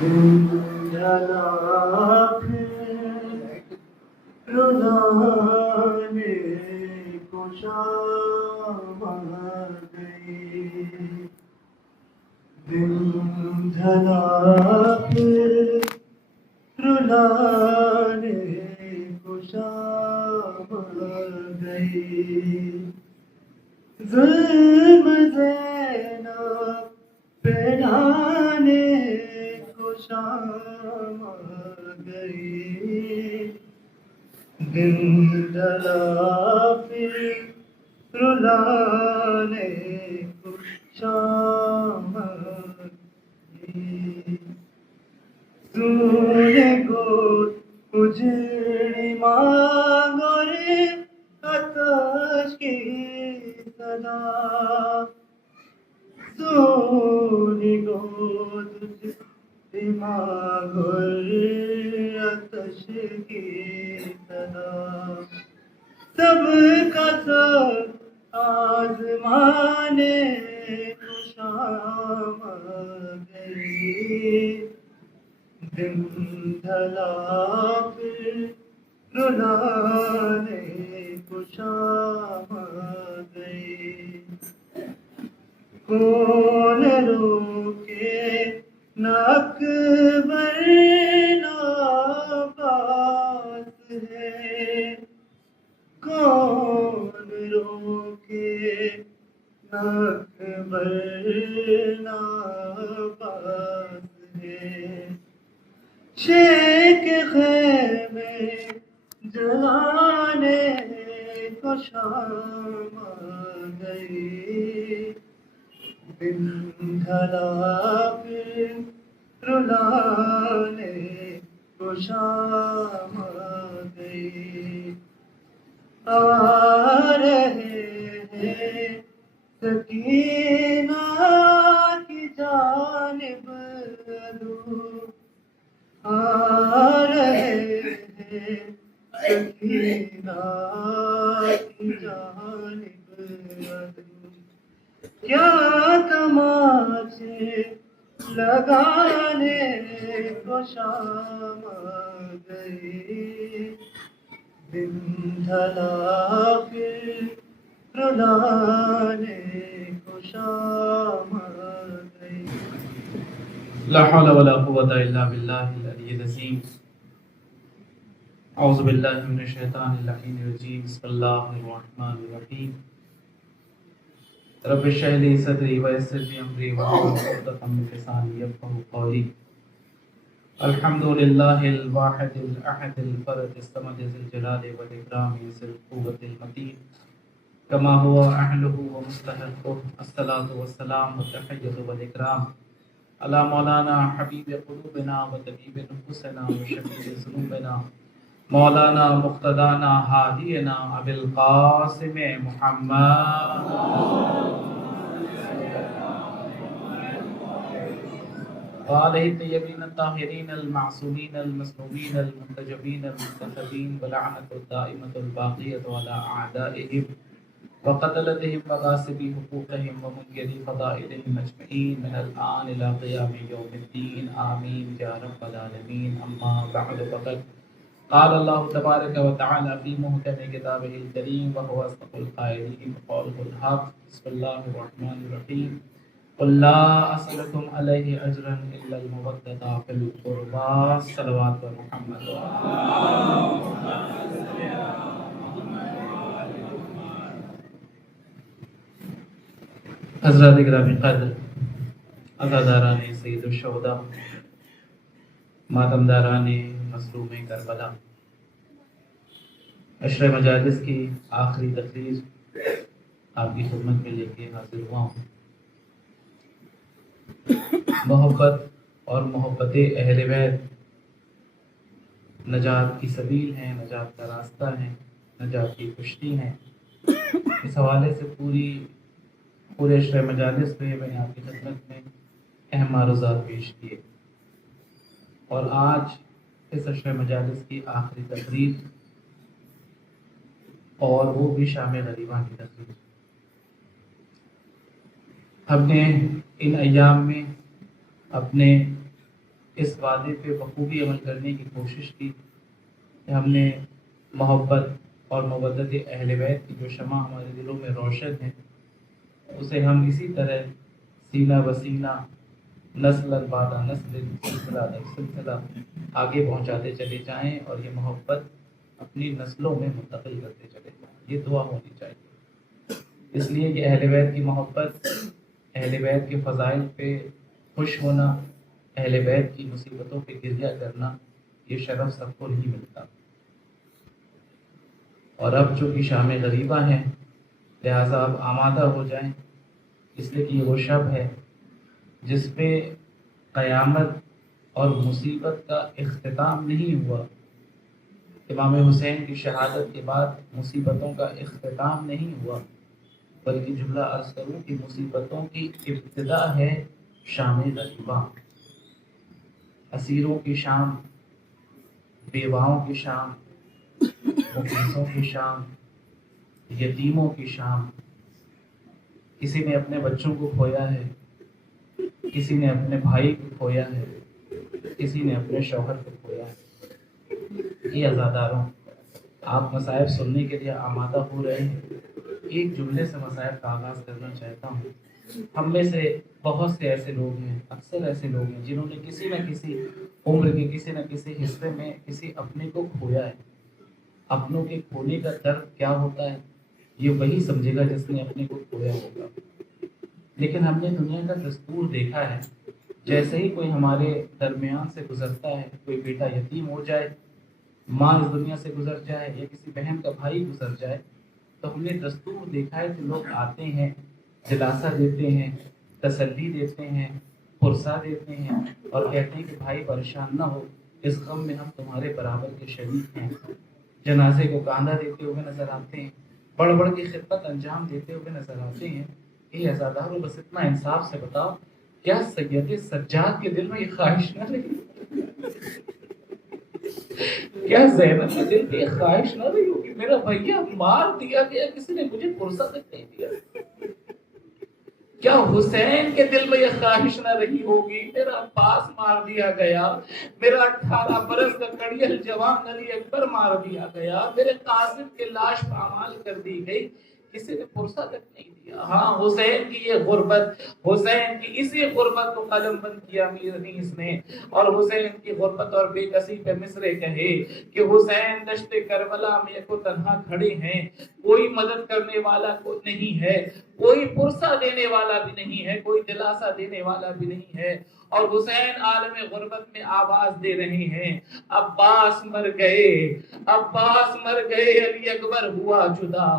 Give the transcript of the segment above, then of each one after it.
دن ڈھلا پھر رلانے کو شام آ گئی. دن ڈھلا پھر رلانے کو شام آ گئی. ظلم زینب پہنانے کو شام آ گئی. دن ڈھلا پھر رلانے کو شام آ گئی. سونے گود اجڑی مانگ اور آتش کی صدا. سونے گود اجڑی مانگ اور آتش کی صدا. سب کا سب آزمانے کو شام آ گئی. دن ڈھلا پھر رلانے کو شام آ گئی. کون روکے نہ اکبر نہ عباس ہے. کون روکے نہ اکبر نہ عباس ہے. شیخ خیمے جلانے کو شام آ گئی. دن ڈھلا پھر رلانے کو شام آ گئی. آ رہے ہیں سکینہ کی جانب عدو. آ رہے ہیں سکینہ کی جانب عدو. کیا تماچے لگانے کو شام آ گئی. دن ڈھلا پھر رلانے کو شام آ گئی. لا حول ولا قوة الا بالله العلی العظیم. اعوذ باللہ من الشیطان اللعین الرجیم. بسم اللہ الرحمن الرحیم. رب اشرح لي صدری ویسر لي امری واحلل عقدۃ من لسانی یفقهوا قولی. الحمد للہ الواحد الاحد الفرد الصمد ذی الجلال والاکرام ذی القوة المتین کما هو اہلہ ومستحقہ. الصلاۃ والسلام والتحیۃ والاکرام علی مولانا حبیب قلوبنا وطبیب نفوسنا وشفیع ذنوبنا مولانا مقتدانا ہادینا ابی القاسم محمد وآلہ الطیبین الطاہرین المعصومین المصنوعین المنتجبین المنتخبین ولعنۃ الدائمۃ الباقیۃ علی اعدائہم وقتلتہم وغاصبی حقوقہم ومنکری فضائلہم اجمعین من الآن الی قیام یوم الدین. آمین یا رب العالمین. اما بعد فقد قال اللہ تبارک و تعالی فی محکم کتابہ الکریم وهو اصدق القائلین قولہ الحق. بسم اللہ الرحمن الرحیم. قل لا اسألکم علیہ اجرا الا المودۃ فی القربى. صلوات محمد. حضرات گرامی قدر، عزاداران سید الشہداء، ماتمداران مظلوم کربلا، عشر مجالس کی آخری تقریر آپ کی خدمت میں لے کے حاضر ہوا ہوں. محبت اور محبت اہل بیت نجات کی سبیل ہیں، نجات کا راستہ ہیں، نجات کی کشتی ہیں. اس حوالے سے پورے عشر مجالس میں میں نے آپ کی خدمت میں اہم معروضات پیش کیے، اور آج اس عشر مجالس کی آخری تقریر، اور وہ بھی شام غریباں کی تقریر. ہم نے ان ایام میں اپنے اس وعدے پہ بخوبی عمل کرنے کی کوشش کی کہ ہم نے محبت اور مودت اہل بیت کی جو شمع ہمارے دلوں میں روشن ہے اسے ہم اسی طرح سینہ بسینہ نسل بعد نسل سلسلہ در سلسلہ آگے پہنچاتے چلے جائیں اور یہ محبت اپنی نسلوں میں منتقل کرتے چلے جائیں. یہ دعا ہونی چاہیے. اس لیے کہ اہل بیت کی محبت، اہل بیت کے فضائل پہ خوش ہونا، اہل بیت کی مصیبتوں پہ گریہ کرنا، یہ شرف سب کو نہیں ملتا. اور اب چونکہ شام غریبہ ہیں لہٰذا اب آمادہ ہو جائیں، اس لیے کہ یہ وہ شب ہے جس پہ قیامت اور مصیبت کا اختتام نہیں ہوا. امام حسین کی شہادت کے بعد مصیبتوں کا اختتام نہیں ہوا، بلکہ جملہ عرض کروں کہ مصیبتوں کی ابتدا ہے شام غریبہ. اسیروں کی شام، بیواؤں کی شام، مفلسوں کی شام، یتیموں کی شام. کسی نے اپنے بچوں کو کھویا ہے، کسی نے اپنے بھائی کو کھویا ہے، کسی نے اپنے شوہر کو کھویا ہے. یہ عزاداروں، آپ مصائب سننے کے لیے آمادہ ہو رہے ہیں. ایک جملے سے مصائب کا آغاز کرنا چاہتا ہوں. ہم میں سے بہت سے ایسے لوگ ہیں، اکثر ایسے لوگ ہیں جنہوں نے کسی نہ کسی عمر کے کسی نہ کسی حصے میں کسی اپنے کو کھویا ہے. اپنوں کے کھونے کا درد کیا ہوتا ہے یہ وہی سمجھے گا جس نے اپنے کو کھویا ہوگا. لیکن ہم نے دنیا کا دستور دیکھا ہے، جیسے ہی کوئی ہمارے درمیان سے گزرتا ہے، کوئی بیٹا یتیم ہو جائے، ماں اس دنیا سے گزر جائے یا کسی بہن کا بھائی گزر جائے، تو ہم نے دستور دیکھا ہے کہ لوگ آتے ہیں، دلاسا دیتے ہیں، تسلی دیتے ہیں، پرسا دیتے ہیں اور کہتے ہیں کہ بھائی پریشان نہ ہو، اس غم میں ہم تمہارے برابر کے شریک ہیں. جنازے کو کاندھا دیتے ہوئے نظر آتے ہیں، بڑھ بڑھ کی خدمت انجام دیتے ہوئے نظر آتے ہیں. یہ عزاداروں بس اتنا انصاف سے بتاؤ، کیا سید سجاد کے دل میں یہ خواہش نہ رہی؟ کیا زینب کے دل میں یہ خواہش نہ رہی ہوگی میرا بھیا مار دیا گیا، کسی نے مجھے فرصت تک نہیں دیا؟ کیا حسین کے دل میں یہ خواہش نہ رہی ہوگی میرا عباس مار دیا گیا، میرا 18 برس کا کڑیل جوان علی اکبر مار دیا گیا، میرے قاسم کی لاش پامال کر دی گئی، کسی نے فرصت تک نہیں دیا؟ ہاں، حسین کی یہ غربت، حسین کی اسی غربت کو قلم بند کیا میر انیس نے، اور حسین کی غربت اور بے کسی پہ مصرے کہے کہ حسین دشت کربلا میں کو تنہا کھڑے ہیں، کوئی مدد کرنے والا کوئی نہیں ہے، کوئی پرسہ دینے والا بھی نہیں ہے، کوئی دلاسا دینے والا بھی نہیں ہے، اور حسین عالم غربت میں آواز دے رہے ہیں عباس مر گئے، عباس مر گئے، علی اکبر ہوا جدا،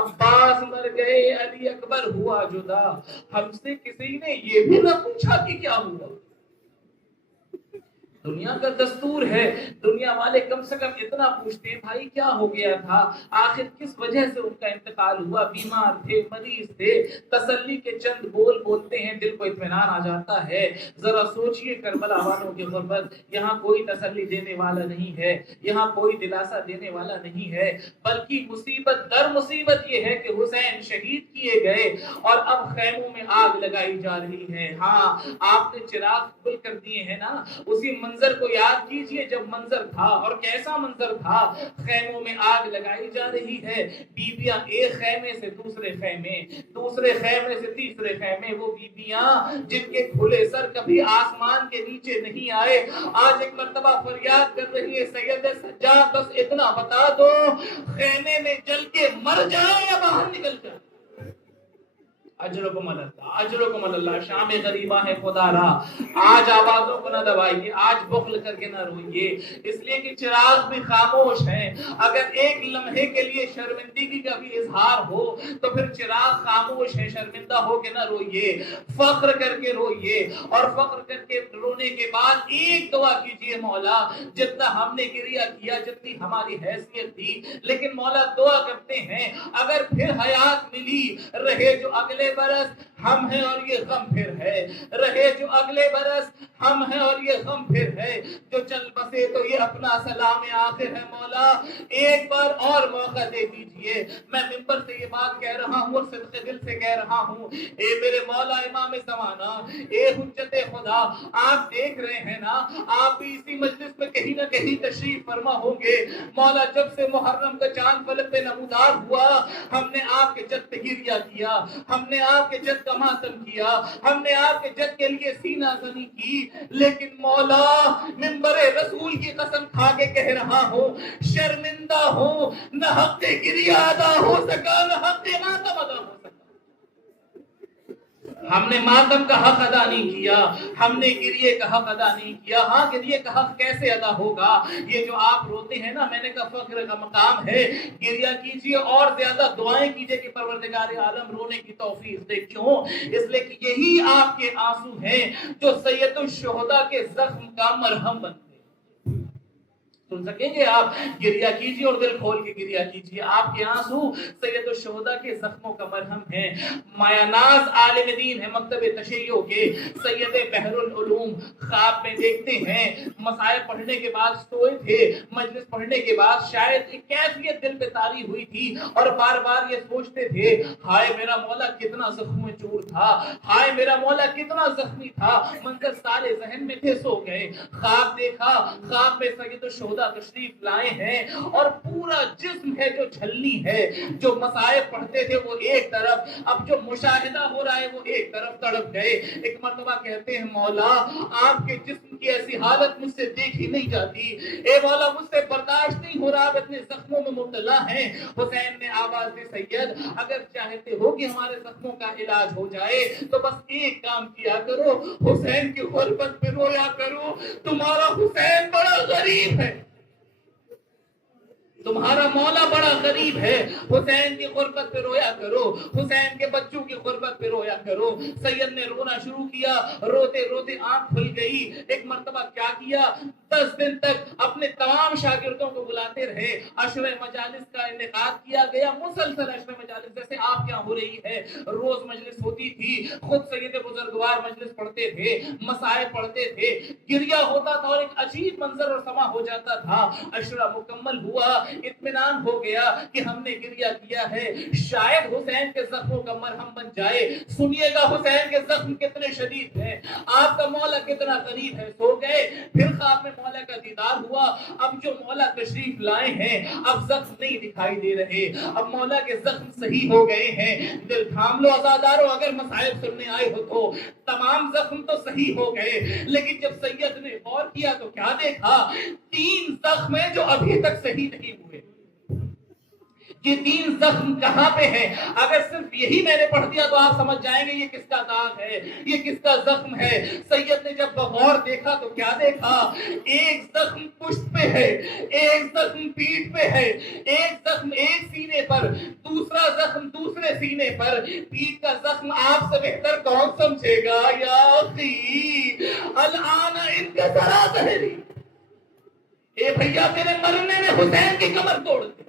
عباس مر گئے، علی اکبر ہوا جدا. ہم سے کسی نے یہ بھی نہ پوچھا کہ کیا ہوا. دنیا کا دستور ہے، دنیا والے کم سے کم اتنا پوچھتے ہیں بھائی کیا ہو گیا تھا، آخر کس وجہ سے ان کا انتقال ہوا، بیمار تھے، مریض تھے. تسلی کے چند بول بولتے ہیں، دل کو اطمینان آ جاتا ہے. ذرا سوچئے کربلا والوں کی غربت، یہاں کوئی تسلی دینے والا نہیں ہے، یہاں کوئی دلاسا دینے والا نہیں ہے، بلکہ مصیبت در مصیبت یہ ہے کہ حسین شہید کیے گئے اور اب خیموں میں آگ لگائی جا رہی ہے. ہاں، آپ نے چراغ کھول کر دیے ہیں نا، اسی منظر کو یاد کیجئے جب منظر تھا، اور کیسا منظر تھا. خیموں میں آگ لگائی جا رہی ہے، بیبیاں ایک خیمے سے دوسرے خیمے، دوسرے خیمے سے تیسرے خیمے. وہ بیبیاں جن کے کھلے سر کبھی آسمان کے نیچے نہیں آئے، آج ایک مرتبہ فریاد کر رہی ہے سید سجاد بس اتنا بتا دو، خیمے میں جل کے مر جائے یا باہر نکل جائے. اجرکم اللہ، اجرکم اللہ. شام غریبہ ہے خدا را، آج آوازوں کو نہ دبائیے، آج بخل کر کے نہ روئیے، اس لیے کہ چراغ بھی خاموش ہیں. اگر ایک لمحے کے لیے شرمندگی کا بھی اظہار ہو تو پھر چراغ خاموش ہے، شرمندہ ہو کے نہ روئیے، فخر کر کے روئیے، اور فخر کر کے رونے کے بعد ایک دعا کیجئے مولا جتنا ہم نے گریہ کیا، جتنی ہماری حیثیت تھی، لیکن مولا دعا کرتے ہیں اگر پھر حیات ملی رہے جو اگلے برس ہم ہیں اور یہ غم پھر ہے، رہے جو اگلے برس ہم ہیں اور یہ غم پھر ہے، جو چل بسے تو یہ اپنا سلام آخر ہے۔ مولا ایک بار اور موقع دے دیجئے، میں ممبر سے یہ بات کہہ رہا ہوں اور صدق دل سے کہہ رہا ہوں، اے میرے مولا امام زمانہ، اے حجت خدا، آپ دیکھ رہے ہیں نا، آپ بھی اسی مجلس میں کہیں نہ کہیں تشریف فرما ہوں گے۔ مولا جب سے محرم کا چاند فلک پہ نمودار ہوا، ہم نے آپ کے جد پہ گریہ کیا، ہم نے آپ کے جد کا ماتم کیا، ہم نے آپ کے جد کے لیے سینہ زنی کی، لیکن مولا منبر رسول کی قسم کھا کے کہہ رہا ہوں، شرمندہ ہوں، نہ حق گریہ ادا ہو سکا نہ حق ماتم ادا ہو سکا۔ ہم نے ماتم کا حق ادا نہیں کیا، ہم نے گریے کا حق ادا نہیں کیا۔ ہاں گریے کا حق کیسے ادا ہوگا؟ یہ جو آپ روتے ہیں نا، میں نے کہا فخر کا مقام ہے، گریہ کیجئے اور زیادہ دعائیں کیجئے کہ پروردگار عالم رونے کی توفیق دے۔ کیوں؟ اس لیے کہ یہی آپ کے آنسو ہیں جو سید الشہداء کے زخم کا مرہم بنتے۔ سن سکیں گے آپ؟ گریہ کیجئے اور دل کھول کے گریہ کیجئے، آپ کے آنسو سید الشہداء کے زخموں کا مرہم ہے۔ مایا ناز عالم دین ہے مکتب تشیع کے، سید بحر العلوم، خواب میں دیکھتے ہیں مسائل پڑھنے کے بعد سوئے تھے، مجلس پڑھنے کے بعد شاید ایک کیفیت دل پہ طاری ہوئی تھی اور بار بار یہ سوچتے تھے، ہائے میرا مولا کتنا زخم میں چور تھا، ہائے میرا مولا کتنا زخمی تھا، منظر سارے ذہن میں تھے، سو گئے، خواب دیکھا، خواب میں سید الشہداء تشریف لائے ہیں اور پورا جسم ہے جو جھلنی ہے، جو مسائل پڑھتے تھے وہ ایک طرف، اب جو مشاہدہ ہو رہا ہے وہ ایک طرف، تڑپ گئے۔ ایک مرتبہ کہتے ہیں، مولا آپ کے جسم کی ایسی حالت مجھ سے دیکھی نہیں جاتی، اے مولا مجھ سے برداشت نہیں ہو رہا، آپ اتنے زخموں میں مبتلا ہیں۔ حسین نے آواز دی، سید اگر چاہتے ہو کہ ہمارے زخموں کا علاج ہو جائے تو بس ایک کام کیا کرو، حسین کی غربت پہ رویا کرو، تمہارا حسین بڑا غریب ہے، تمہارا مولا بڑا غریب ہے، حسین کی غربت پہ رویا کرو، حسین کے بچوں کی غربت پہ رویا کرو۔ سید نے رونا شروع کیا، روتے روتے آنکھ کھل گئی۔ ایک مرتبہ کیا کیا، 10 دن تک اپنے تمام شاگردوں کو بلاتے رہے، عشرہ مجالس کا انعقاد کیا گیا، مسلسل عشرہ مجالس جیسے آپ کیا ہو رہی ہے، روز مجلس ہوتی تھی، خود سید بزرگوار مجلس پڑھتے تھے، مسائل پڑھتے تھے، گریہ ہوتا تھا اور ایک عجیب منظر اور سما ہو جاتا تھا۔ عشرہ مکمل ہوا، اطمینان ہو گیا کہ ہم نے گریہ کیا ہے، شاید حسین کے زخموں کا مرہم بن جائے۔ سنیے گا حسین کے زخم کتنے شدید ہیں، آپ کا مولا کتنا قریب ہے۔ سو گئے، پھر خواب میں مولا کا دیدار ہوا، اب جو مولا تشریف لائے ہیں اب زخم نہیں دکھائی دے رہے، اب مولا کے زخم صحیح ہو گئے ہیں۔ دل تھام لو عزادارو، اگر مسائل سننے آئے ہو تو تمام زخم تو صحیح ہو گئے، لیکن جب سید نے غور کیا تو کیا دیکھا، 3 زخم ہیں جو ابھی تک صحیح نہیں ہوئے۔ یہ 3 زخم کہاں پہ ہیں؟ اگر صرف یہی میں نے پڑھ دیا تو آپ سمجھ جائیں گے یہ کس کا داغ ہے، یہ کس کا زخم ہے۔ سید نے جب بغور دیکھا تو کیا دیکھا، ایک زخم پشت پہ ہے، ایک زخم پیٹھ پہ ہے، ایک زخم ایک سینے پر، دوسرا زخم دوسرے سینے پر۔ پیٹھ کا زخم آپ سے بہتر کون سمجھے گا؟ یا اخی الان ان کا ذرا ظہری، اے بھیا تیرے مرنے میں حسین کی کمر توڑ دی۔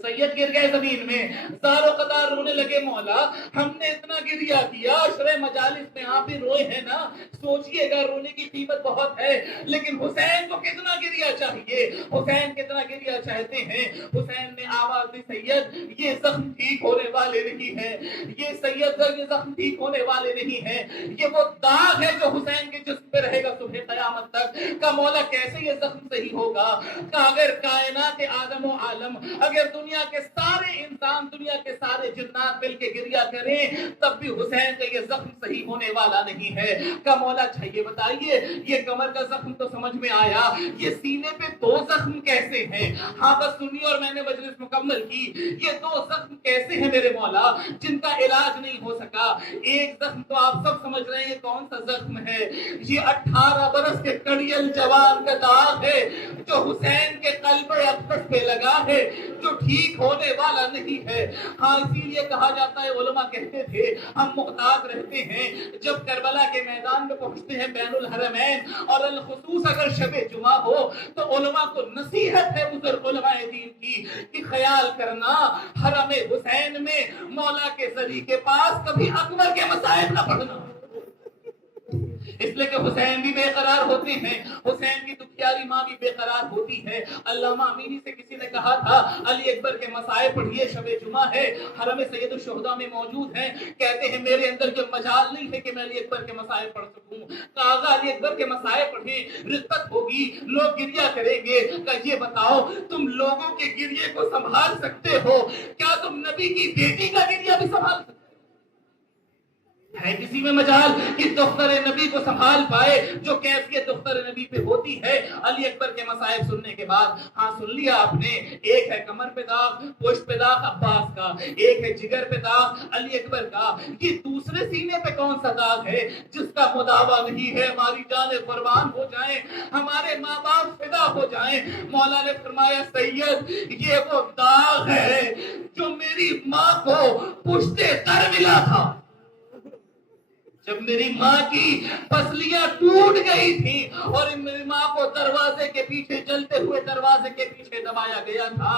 سید گر گئے زمین میں، زار و قطار رونے لگے، مولا ہم نے اتنا گریہ کیا، عشرہ مجالس میں آپ بھی روئے ہیں نا، سوچئے گا رونے کی قیمت بہت ہے، لیکن حسین کو کتنا گریہ چاہیے، حسین کتنا گریہ چاہتے ہیں۔ حسین نے آواز دی، سید یہ زخم ٹھیک ہونے والے نہیں ہیں، یہ سید یہ زخم ٹھیک ہونے والے نہیں ہیں، یہ وہ داغ ہے جو حسین کے جسم پہ رہے گا صبح قیامت تک۔ کا مولا کیسے یہ زخم صحیح ہوگا؟ کہ اگر کائنات آدم و عالم، اگر دنیا کے سارے انسان، دنیا کے سارے جنات مل کے گریہ کریں تب بھی حسین کا یہ زخم صحیح ہونے والا نہیں ہے۔ کا مولا چاہیے بتائیے، یہ کمر کا زخم تو سمجھ میں آیا، یہ سینے پہ 2 زخم کیسے ہیں؟ ہاں بس سنی اور میں نے مجلس مکمل کی، یہ 2 زخم کیسے ہیں میرے مولا جن کا علاج نہیں ہو سکا؟ ایک زخم تو آپ سب سمجھ رہے ہیں یہ کون سا زخم ہے، یہ 18 برس کے کڑیل جوان کا داغ ہے جو حسین کے قلب اقدس پہ لگا ہے، جو ٹھیک ہونے والا نہیں ہے۔ ہاں اسی لیے کہا جاتا ہے، علماء کہتے تھے ہم محتاط رہتے ہیں جب کربلا کے میدان میں پہنچتے ہیں بین الحرمین، اور الخصوص اگر شب جمعہ ہو تو علماء کو نصیحت ہے بزرگ علماء دین کی کہ خیال کرنا حرم حسین میں مولا کے ذری کے پاس کبھی اکبر کے مصائب نہ پڑھنا، اس لیے کہ حسین بھی بے قرار ہوتے ہیں، حسین کی دکھیاری ماں بھی بے قرار ہوتی ہے۔ علامہ امینی سے کسی نے کہا تھا علی اکبر کے مصائب پڑھیے، شب جمعہ ہے، حرم سید الشہداء میں موجود ہیں، کہتے ہیں میرے اندر یہ مجال نہیں ہے کہ میں علی اکبر کے مصائب پڑھ سکوں۔ کہا علی اکبر کے مصائب پڑھیں، رزقت ہوگی، لوگ گریہ کریں گے۔ کہ یہ بتاؤ تم لوگوں کے گریے کو سنبھال سکتے ہو؟ کیا تم نبی کی بیٹی کا گریہ بھی سنبھال سکتے ہے؟ کسی میں مجال کہ دختر نبی کو سنبھال پائے جو کیفیت دختر نبی پہ ہوتی ہے علی اکبر کے مصائب سننے کے بعد؟ ہاں سن لیا آپ نے، ایک ہے کمر پہ داغ، پشت پہ داغ عباس کا، ایک ہے جگر پہ داغ علی اکبر کا، یہ دوسرے سینے پہ کون سا داغ ہے جس کا مداوا نہیں ہے؟ ہماری جانیں قربان ہو جائیں، ہمارے ماں باپ فدا ہو جائیں۔ مولا نے فرمایا سید یہ وہ داغ ہے جو میری ماں کو پشت در ملا تھا، جب میری ماں کی پسلیاں ٹوٹ گئی تھی اور میری ماں کو دروازے کے پیچھے، جلتے ہوئے دروازے کے پیچھے دبایا گیا تھا،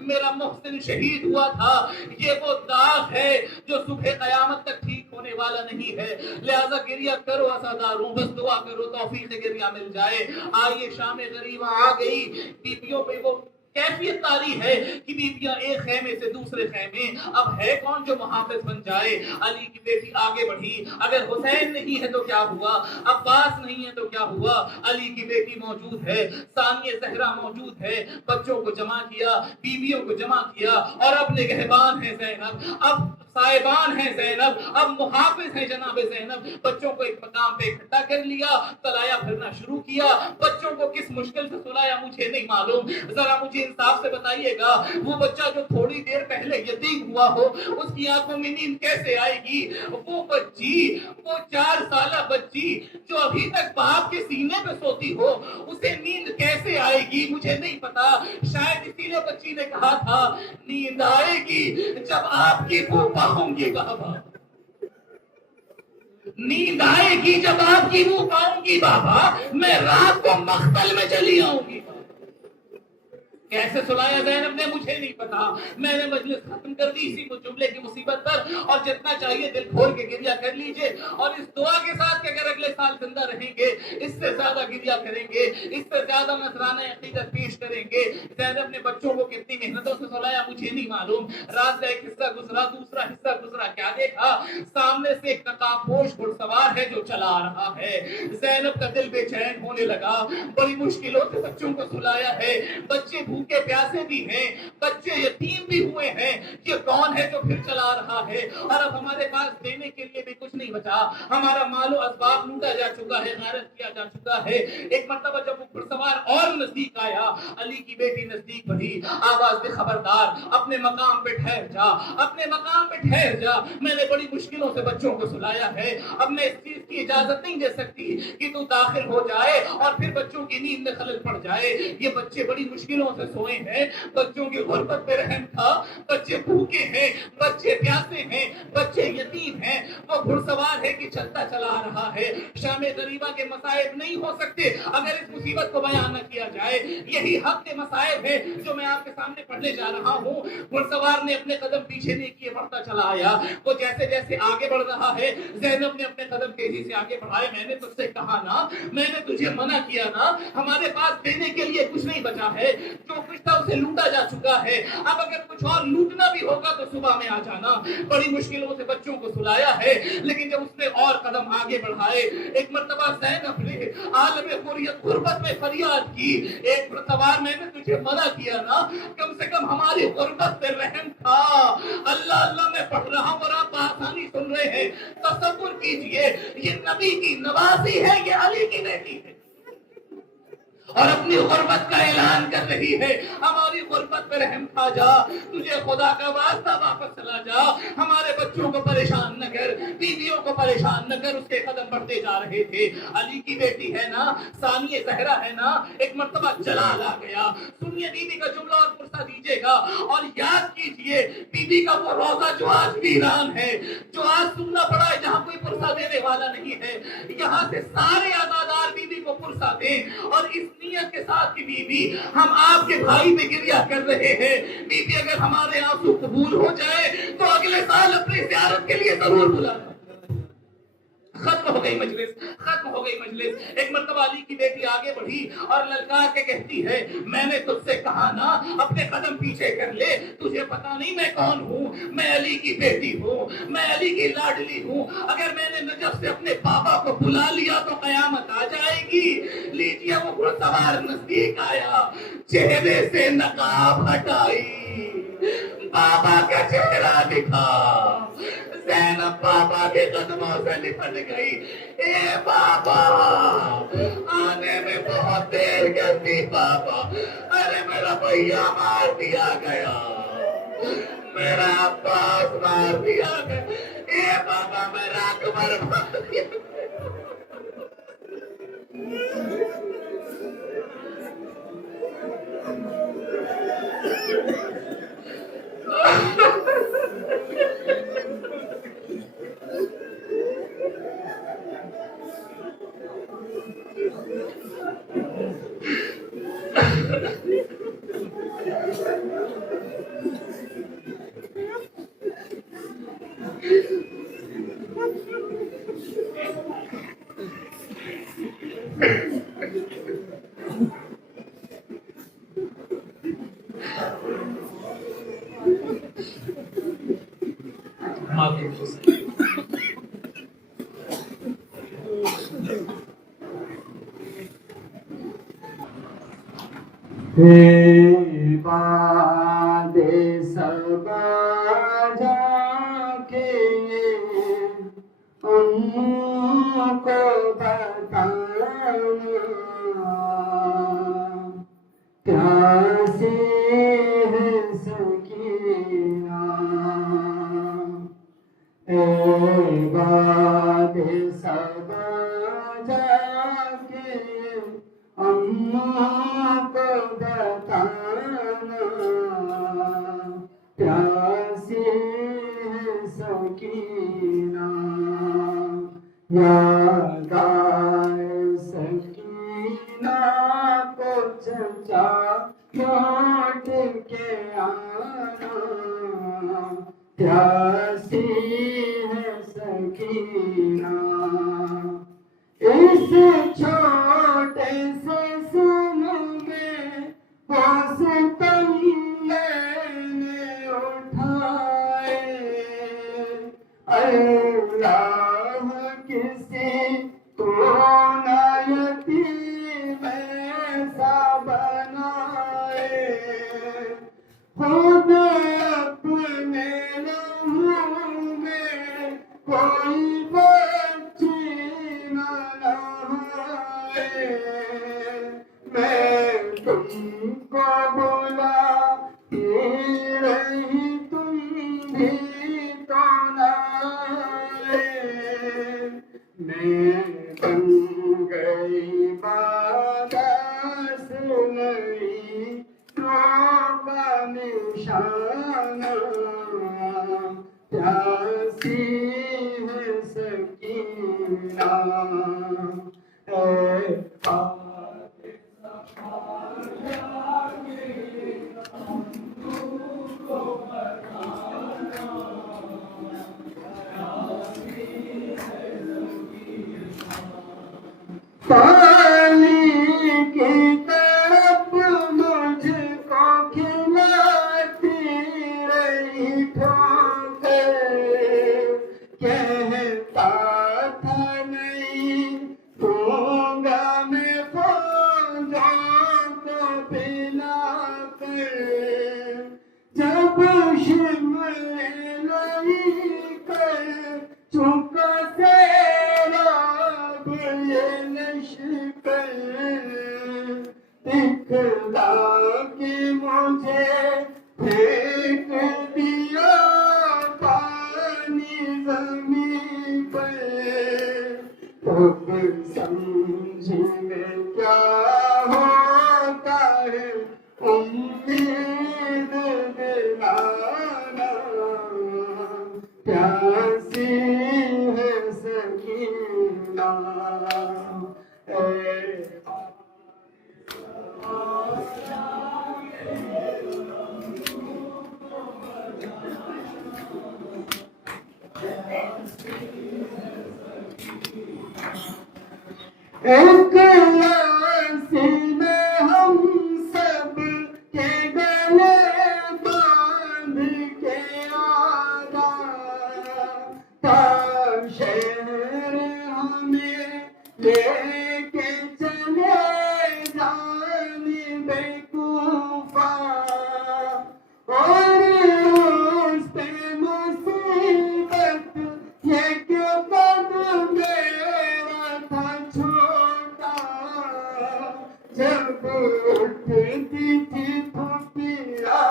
میرا محسن شہید ہوا تھا، یہ وہ داغ ہے جو صبح قیامت تک ٹھیک ہونے والا نہیں ہے۔ لہذا گریہ کرو عزاداروں، بس دعا کرو توفیق گریہ مل جائے۔ آئیے شام غریبہ آ گئی، بیبیوں پہ وہ کیفیت تاری ہے کہ بیبیاں ایک خیمے سے دوسرے خیمے، اب ہے کون جو محافظ بن جائے؟ علی کی بیٹی آگے بڑھی، اگر حسین نہیں ہے تو کیا ہوا، عباس نہیں ہے تو کیا ہوا، علی کی بیٹی موجود ہے، ثانیہ زہرا موجود ہے، بچوں کو جمع کیا، بیویوں کو جمع کیا، اور اب نگہبان ہے زینب، اب صاحبان ہیں زینب، اب محافظ ہیں جناب زینب، بچوں کو ایک مقام پہ اکٹھا کر لیا، تلایا پھرنا شروع کیا۔ بچوں کو کس مشکل سے سلایا مجھے نہیں معلوم، ذرا مجھے انصاف سے بتائیے گا، وہ بچہ جو تھوڑی دیر پہلے یتیم ہوا ہو اس کی آنکھوں میں نیند کیسے آئے گی؟ وہ بچی، وہ 4 سالہ بچی جو ابھی تک باپ کے سینے پہ سوتی ہو، اسے نیند کیسے آئے گی؟ مجھے نہیں پتا۔ شاید اسی لیے بچی نے کہا تھا نیند آئے گی جب آپ کی پھوپھا ہوں گی بابا، نیند آئے گی جب آپ کی منہ پاؤں گی بابا، میں رات کو مختل میں چلی آؤں گی۔ کیسے سلایا زینب نے مجھے نہیں پتا، میں نے مجلس ختم کر دی اسی جملے کی مصیبت پر، اور جتنا چاہیے دل کھول کے گریہ کر لیجئے، اور اس دعا کے ساتھ کہ اگر اگلے سال زندہ رہیں گے اس سے زیادہ گریہ کریں گے، اس سے زیادہ نذرانہ عقیدت پیش کریں گے۔ زینب نے بچوں کو کتنی محنتوں سے سلایا مجھے نہیں معلوم۔ رات کا ایک حصہ گزرا، دوسرا حصہ گزرا، کیا دیکھا؟ سامنے سے ایک نقابپوش گھڑسوار ہے جو چلا آ رہا ہے۔ زینب کا دل بے چین ہونے لگا، بڑی مشکلوں سے بچوں کو سلایا ہے، بچے بھوکے پیاسے بھی ہیں، بچے یتیم بھی ہوئے ہیں، یہ کون ہے جو پھر چلا رہا ہے؟ اور اب ہمارے پاس دینے کے لیے بھی کچھ نہیں بچا، ہمارا مال و اسباب لوٹا جا چکا ہے، غارت کیا جا چکا ہے۔ ایک مرتبہ جب وہ گھڑسوار اور نزدیک آیا، علی کی بیٹی نزدیک بڑھی، آواز دے خبردار، اپنے مقام پہ ٹھہر جا، اپنے مقام پہ ٹھہر جا، میں نے بڑی مشکلوں سے بچوں کو سلایا ہے، اب میں اس چیز کی اجازت نہیں دے سکتی کہ تو داخل ہو جائے اور پھر بچوں کی نیند میں خلل پڑ جائے۔ یہ بچے بڑی مشکلوں سے سوئے ہیں، بچوں کی غربت پہ رحم تھا، بچے بھوکے ہیں، بچے پیاسے ہیں، بچے یتیم ہیں، وہ گھڑسوار ہے کہ چلتا چلا رہا ہے۔ شام غریبہ کے مصائب نہیں ہو سکتے اگر اس مصیبت کو بیان نہ کیا جائے، یہی حق کے مصائب ہے جو میں آپ کے سامنے پڑھنے جا رہا ہوں۔ گھڑسوار نے اپنے قدم پیچھے نہیں کیے، بڑھتا چلا آیا، وہ جیسے جیسے آگے بڑھ رہا ہے زینب نے اپنے قدم تیزی سے آگے بڑھائے۔ میں نے تجھ سے کہا نا، میں نے تجھے منع کیا نا، ہمارے پاس دینے کے لیے کچھ نہیں بچا ہے، جو کچھ تھا اسے لوٹا جا چکا ہے، اب اگر کچھ اور لوٹنا بھی ہوگا تو صبح میں آ جانا۔ بڑی مشکلوں سے بچوں کو سلایا ہے، لیکن جب اس نے اور قدم آگے بڑھائے، ایک مرتبہ زینب نے عالم حریت غربت میں فریاد کی، ایک مرتبہ میں نے تجھے منع کیا نا، کم سے کم ہماری غربت پہ رحم تھا۔ اللہ اللہ میں پڑھ رہا ہوں اور آپ آسانی سن رہے ہیں، تصور کیجئے یہ نبی کی نوازی ہے، یہ علی کی بیٹی ہے، اور اپنی غربت کا اعلان کر رہی ہے. ہماری غربت پہ رحم کھا جا, تجھے خدا کا واسطہ واپس چلا جا, ہمارے بچوں کو پریشان نہ کر, بیویوں کو پریشان نہ کر. اس کے قدم بڑھتے جا رہے تھے. علی کی بیٹی ہے نا, ثانیہ زہرا ہے نا, ایک مرتبہ جلال آ گیا. سنیے بیوی کا جملہ اور پرسہ دیجیے گا اور یاد کیجیے بیوی کا وہ روزہ جو آج ویران ہے, جو آج سننا پڑا ہے, جہاں کوئی پرسہ دینے والا نہیں ہے. یہاں سے سارے عزادار بیوی کو پرسہ دیں اور اس نیت کے ساتھ کہ بیوی ہم آپ کے بھائی پہ گریہ کر رہے ہیں, بیوی اگر ہمارے آنسو قبول ہو جائے تو اگلے سال اپنی زیارت کے لیے ضرور بلانا. ختم ہو گئی مجلس, ختم ہو گئی مجلس. ایک مرتبہ علی کی بیٹی آگے بڑھی اور للکار کے کہتی ہے, میں نے تجھ سے کہا نا اپنے قدم پیچھے کر لے, تجھے پتا نہیں میں کون ہوں, میں علی کی بیٹی ہوں, میں علی کی لاڈلی ہوں. اگر میں نے نجف سے اپنے پاپا کو بلا لیا تو قیامت آ جائے گی. لیجیے وہ گھڑسوار نزدیک آیا, چہرے سے نقاب ہٹائی, بابا کا چہرہ دکھا. زینب بابا کے قدموں سے لپٹ گئی. اے بابا, آنے میں بہت دیر کر دی بابا. ارے میرا بھیا مار دیا گیا, میرا عباس مار دیا گیا. اے بابا میرا اکبر مار دیا گیا. باد صبا جا کے ان کو بتانا, پیاسی ہے سکینہ. اے باد صبا جا کے اماں کو بتانا, پیاسی ہے سکینہ. یاد آئے سکینہ کو چچا لوٹ کے آنا, پیاسی ہے سکینہ. اس چھوٹے سے سن میں ستم میں نے اٹھائے, اللہ کسی کو نہ یتیم ایسا بنائے, خود اپنے لہو میں کوئی بچی نہ نہائے. میں تم کو بلاتی رہی تم بھی تو نہ آئے, میں بن گئی باداس نہیں کا نشانہ, پیاسی ہے سکینہ. اے پانی کی طرف مجھ کو کھلاتی رہی ٹھوکر, کہتا تھا نہیں دوں گا میں فوجوں کو پلا کر. جب شملے لئی کر چکا سیلاب یہ لشکر, دکھلا کے مجھے پھینک دیا پانی زمین پر اب سمجھ میں کیا ہوتا ہے امید دلانا پیاسی ہے سکینہ ایک رسی میں ہم سب کے گلے باندھ کے آیا تا شہر ہمیں لے کے چلے جانب کوفہ اور اس پہ مصیبت یہ کہ قد میرا تھا چھوٹا جب اٹھتی تھی پھپھیاں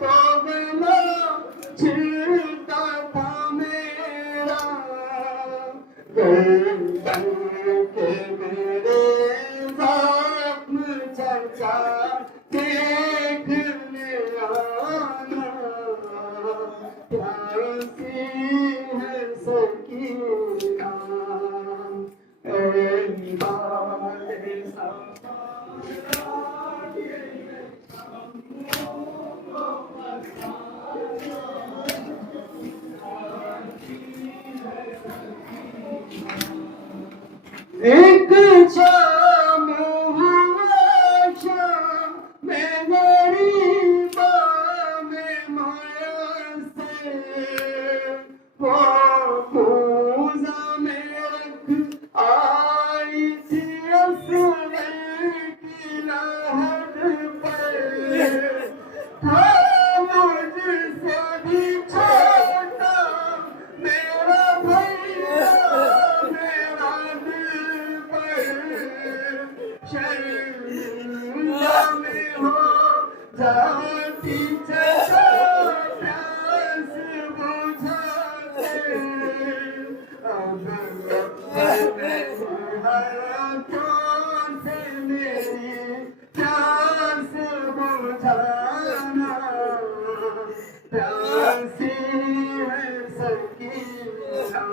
تو گلا چھلتا تھا میرا گردن کے میرے زخم چچا دیکھ لیا پیاسی ہے سکینہ اے بال ایک شام ہوا شام میں غریباں میں میسر وہ کوزہ میں رکھ آئی تھی اصغر کی لحد پر تھا مجھ سے بھی چھوٹا میرا بھیا میرا دل پر شرمندہ میں ہو جاتی چچا پیاس بجھاتے اب اپنے ہاتھوں سے میری پیاس بجھانا پیاسی ہے سکینہ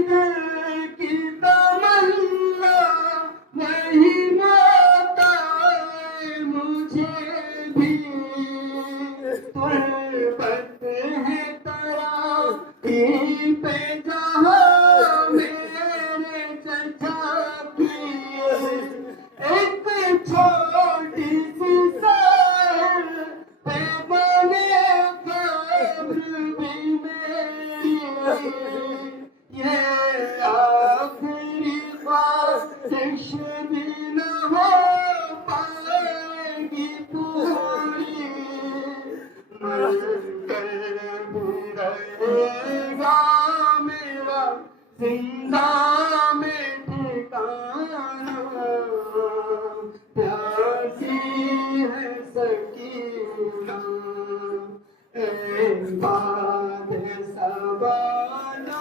دل کی تمنا وہی ماتا مجھے بھی تربت ہے ترائی پہ جہاں میرے چچا کی ایک چھوٹی سی سال پہ بنے قبر بھی میری یہ آخری خواہش بھی نہ ہو پائے گی پوری مر کر بھی رہے گا میرا زندہ میں ٹھکانا پیاسی ہے سکینہ اے باد سبانا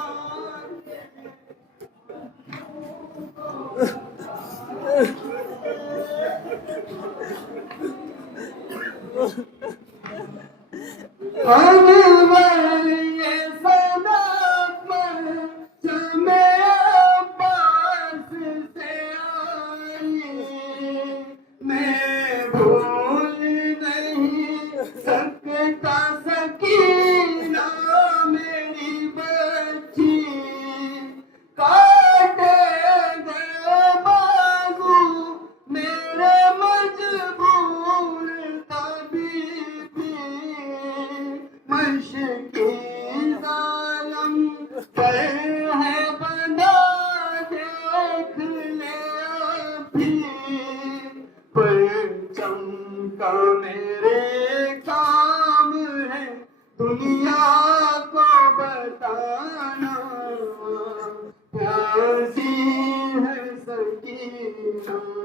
انور یہ صداقت چمے عباس سے آئی میں بھول نہیں سکتا سکینہ میری بچی کاٹے گئے بازو میرے مجبور طبیب مشرق کا میرے کام ہے دنیا کو بتانا پیاسی ہے سکینہ